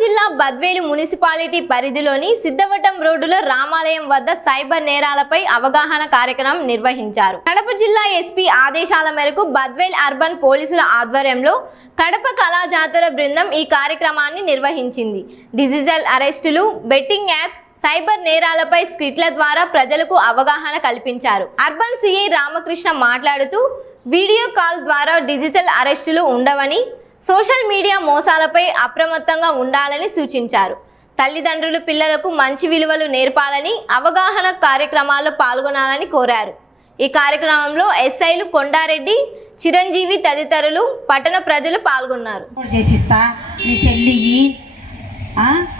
జిల్లా బద్వేలు మున్సిపాలిటీ పరిధిలోని సిద్ధవటం రోడ్డులో రామాలయం వద్ద సైబర్ నేరాలపై అవగాహన కార్యక్రమం నిర్వహించారు. కడప జిల్లా ఎస్పీ ఆదేశాల మేరకు బద్వేల్ అర్బన్ పోలీసుల ఆధ్వర్యంలో కడప కళా జాతర బృందం ఈ కార్యక్రమాన్ని నిర్వహించింది. డిజిటల్ అరెస్టులు, బెట్టింగ్ యాప్స్, సైబర్ నేరాలపై స్క్రిప్ట్ల ద్వారా ప్రజలకు అవగాహన కల్పించారు. అర్బన్ సిఐ రామకృష్ణ మాట్లాడుతూ వీడియో కాల్ ద్వారా డిజిటల్ అరెస్టులు ఉండవని, సోషల్ మీడియా మోసాలపై అప్రమత్తంగా ఉండాలని సూచించారు. తల్లిదండ్రులు పిల్లలకు మంచి విలువలు నేర్పాలని, అవగాహన కార్యక్రమాల్లో పాల్గొనాలని కోరారు. ఈ కార్యక్రమంలో ఎస్ఐలు కొండారెడ్డి, చిరంజీవి తదితరులు, పట్టణ ప్రజలు పాల్గొన్నారు.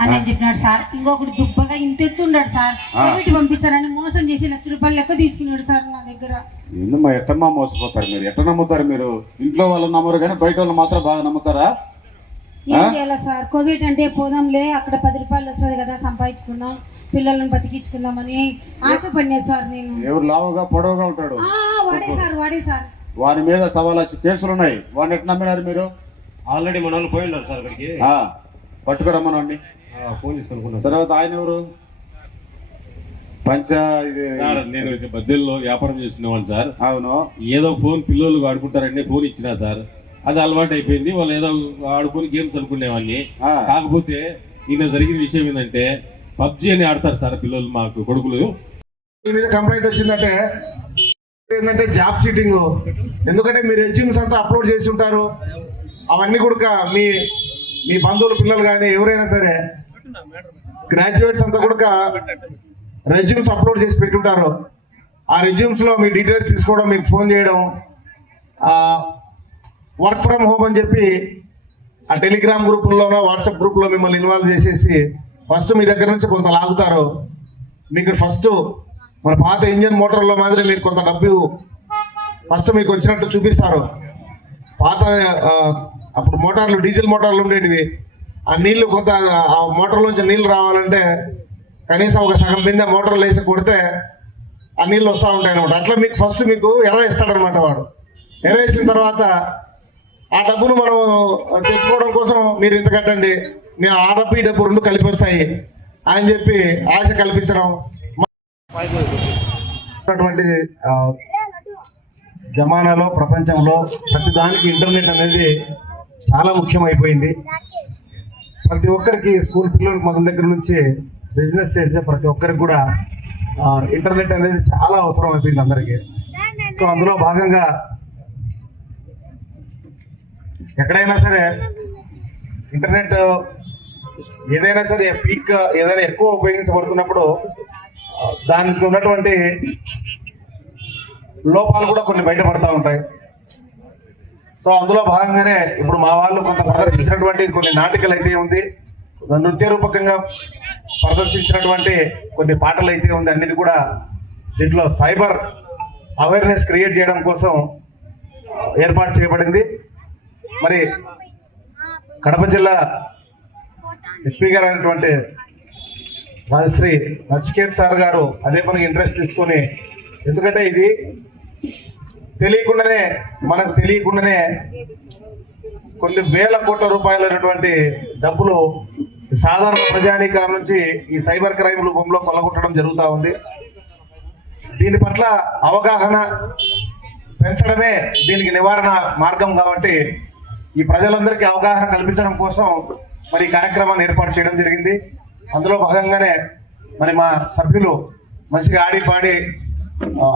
అని చెప్పినాడు సార్. ఇంకొకటి దుబ్బగా ఇంత ఎత్తున్నాడు సార్. కోవిడ్ పంపించాలని మోసం చేసి ₹1,00,000 లెక్క తీసుకున్నాడు సార్ నా దగ్గర. ఎందుమ్మా ఎట్టమ్మా మోసపోతారు మీరు? ఎట్ట నమ్ముతారు మీరు? ఇంట్లో వాళ్ళు నమ్మరు కానీ బయట వాళ్ళు మాత్రం బాగా నమ్ముతారా? ఏం చేయాలి సార్? కోవిడ్ అంటే పోదాంలే, అక్కడ ₹10 వస్తుంది కదా, సంపాదించుకుందాం, పిల్లలను బతికించుకుందామని ఆశపడినా సార్. నేను ఎవరు లావుగా పొడవుగా ఉంటాడు వాడే సార్. వారి మీద 1,00,000 కేసులు ఉన్నాయి. వాడిని ఎట్లా నమ్మినారు మీరు? ఆల్రెడీ మన వాళ్ళు పోయి ఉన్నారు సార్ అక్కడికి. పట్టుకురమ్మనండి. ఫోన్ తీసుకున్నాను. తర్వాత ఆయన ఎవరు? నేను బద్దెల్లో వ్యాపారం చేస్తున్నాను సార్. అవును. ఏదో ఫోన్ పిల్లలు ఆడుకుంటారండి, ఫోన్ ఇచ్చినా సార్, అది అలవాటు అయిపోయింది. వాళ్ళు ఏదో ఆడుకుని గేమ్స్ అనుకునేవాడిని. కాకపోతే ఈయన జరిగిన విషయం ఏంటంటే పబ్జి అని ఆడతారు సార్ పిల్లలు, మాకు కొడుకులు. మీ మీద కంప్లైంట్ వచ్చిందంటే ఏంటంటే జాబ్ చీటింగ్. ఎందుకంటే మీరు రెజ్యూమ్స్ అంతా అప్లోడ్ చేసి ఉంటారు. అవన్నీ కూడా మీ బంధువుల పిల్లలు కానీ ఎవరైనా సరే గ్రాడ్యుయేట్స్ అంతా కూడా రెజ్యూమ్స్ అప్లోడ్ చేసి పెట్టుంటారు. ఆ రెజ్యూమ్స్లో మీ డీటెయిల్స్ తీసుకోవడం, మీకు ఫోన్ చేయడం, వర్క్ ఫ్రమ్ హోమ్ అని చెప్పి ఆ టెలిగ్రామ్ గ్రూపుల్లోనో వాట్సాప్ గ్రూప్లో మిమ్మల్ని ఇన్వాల్వ్ చేసేసి ఫస్ట్ మీ దగ్గర నుంచి కొంత లాగుతారు. మీకు ఫస్ట్ మన పాత ఇంజన్ మోటార్లో మాదిరి మీకు కొంత డబ్బు ఫస్ట్ మీకు వచ్చినట్టు చూపిస్తారు. పాత అప్పుడు మోటార్లు డీజిల్ మోటార్లు ఉండేటివి. ఆ నీళ్లు కొంత ఆ మోటార్లోంచి నీళ్ళు రావాలంటే కనీసం ఒక సగం బిందె మోటార్లు వేసి కొడితే ఆ నీళ్ళు వస్తూ ఉంటాయి అనమాట. అట్లా మీకు ఫస్ట్ మీకు ఎర్ర ఇస్తాడనమాట వాడు. ఎర్ర వేసిన తర్వాత ఆ డబ్బును మనం తెచ్చుకోవడం కోసం మీరు ఇంత కట్టండి, నేను ఆ డబ్బు ఈ డబ్బు రెండు కలిపి వస్తాయి అని చెప్పి ఆశ కల్పించడం. జమానాలో ప్రపంచంలో ప్రతిదానికి ఇంటర్నెట్ అనేది చాలా ముఖ్యమైపోయింది. ప్రతి ఒక్కరికి, స్కూల్ పిల్లలకి మొదల దగ్గర నుంచి బిజినెస్ చేసే ప్రతి ఒక్కరికి కూడా ఇంటర్నెట్ అనేది చాలా అవసరం అయిపోయింది అందరికీ. సో అందులో భాగంగా ఎక్కడైనా సరే ఇంటర్నెట్ ఏదైనా సరే ఏదైనా ఎక్కువ ఉపయోగించబడుతున్నప్పుడు దానికి ఉన్నటువంటి లోపాలు కూడా కొన్ని బయటపడతా ఉంటాయి. సో అందులో భాగంగానే ఇప్పుడు మా వాళ్ళు కొంత ప్రదర్శించినటువంటి కొన్ని నాటికలు అయితే ఉంది, నృత్య రూపకంగా ప్రదర్శించినటువంటి కొన్ని పాటలు అయితే ఉంది. అన్నిటి కూడా దీంట్లో సైబర్ అవేర్నెస్ క్రియేట్ చేయడం కోసం ఏర్పాటు చేయబడింది. మరి కడప జిల్లా ఎస్పీ గారు అయినటువంటి రాజశ్రీ నచికేత్ సార్ గారు అదే పనికి ఇంట్రెస్ట్ తీసుకొని, ఎందుకంటే ఇది మనకు తెలియకుండానే కొన్ని వేల కోట్ల రూపాయలైనటువంటి డబ్బులు సాధారణ ప్రజానీకం నుంచి ఈ సైబర్ క్రైమ్ రూపంలో కొల్లగొట్టడం జరుగుతూ ఉంది. దీని పట్ల అవగాహన పెంచడమే దీనికి నివారణ మార్గం. కాబట్టి ఈ ప్రజలందరికీ అవగాహన కల్పించడం కోసం మరి ఈ కార్యక్రమాన్ని ఏర్పాటు చేయడం జరిగింది. అందులో భాగంగానే మరి మా సభ్యులు మంచిగా ఆడి పాడి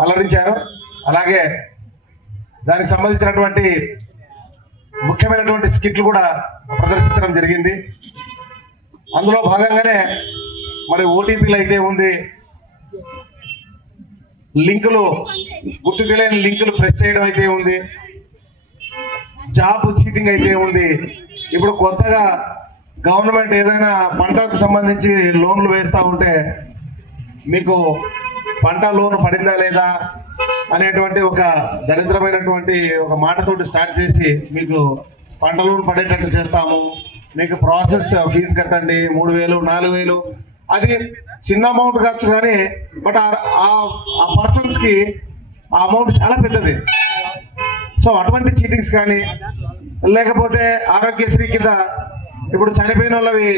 అలరించారు. అలాగే దానికి సంబంధించినటువంటి ముఖ్యమైనటువంటి స్కిట్లు కూడా ప్రదర్శించడం జరిగింది. అందులో భాగంగానే మరి ఓటీపీలు అయితే ఉంది, లింకులు, గుర్తు తెలియని లింకులు ప్రెస్ చేయడం అయితే ఉంది, జాబ్ చీటింగ్ అయితే ఉంది. ఇప్పుడు కొత్తగా గవర్నమెంట్ ఏదైనా పంటకు సంబంధించి లోన్లు వేస్తూ ఉంటే మీకు పంట లోన్ పడిందా లేదా అనేటువంటి ఒక దరిద్రమైనటువంటి ఒక మాటతోటి స్టార్ట్ చేసి మీకు పంట లోన్ పడేటట్టు చేస్తాము, మీకు ప్రాసెస్ ఫీజు కట్టండి 3,000 4,000. అది చిన్న అమౌంట్ కావచ్చు కానీ బట్ ఆ పర్సన్స్కి ఆ అమౌంట్ చాలా పెద్దది. సో అటువంటి చీటింగ్స్ కానీ లేకపోతే ఆరోగ్యశ్రీ కింద ఇప్పుడు చనిపోయిన వాళ్ళవి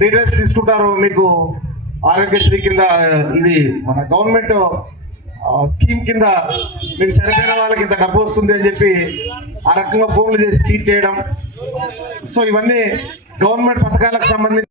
డీటెయిల్స్ తీసుకుంటారు, మీకు ఆరోగ్యశ్రీ కింద ఇది మన గవర్నమెంట్ స్కీమ్ కింద మీకు చనిపోయిన వాళ్ళకి ఇంత డబ్బు వస్తుంది అని చెప్పి ఆ రకంగా ఫోన్లు చేసి చీట్ చేయడం. సో ఇవన్నీ గవర్నమెంట్ పథకాలకు సంబంధించి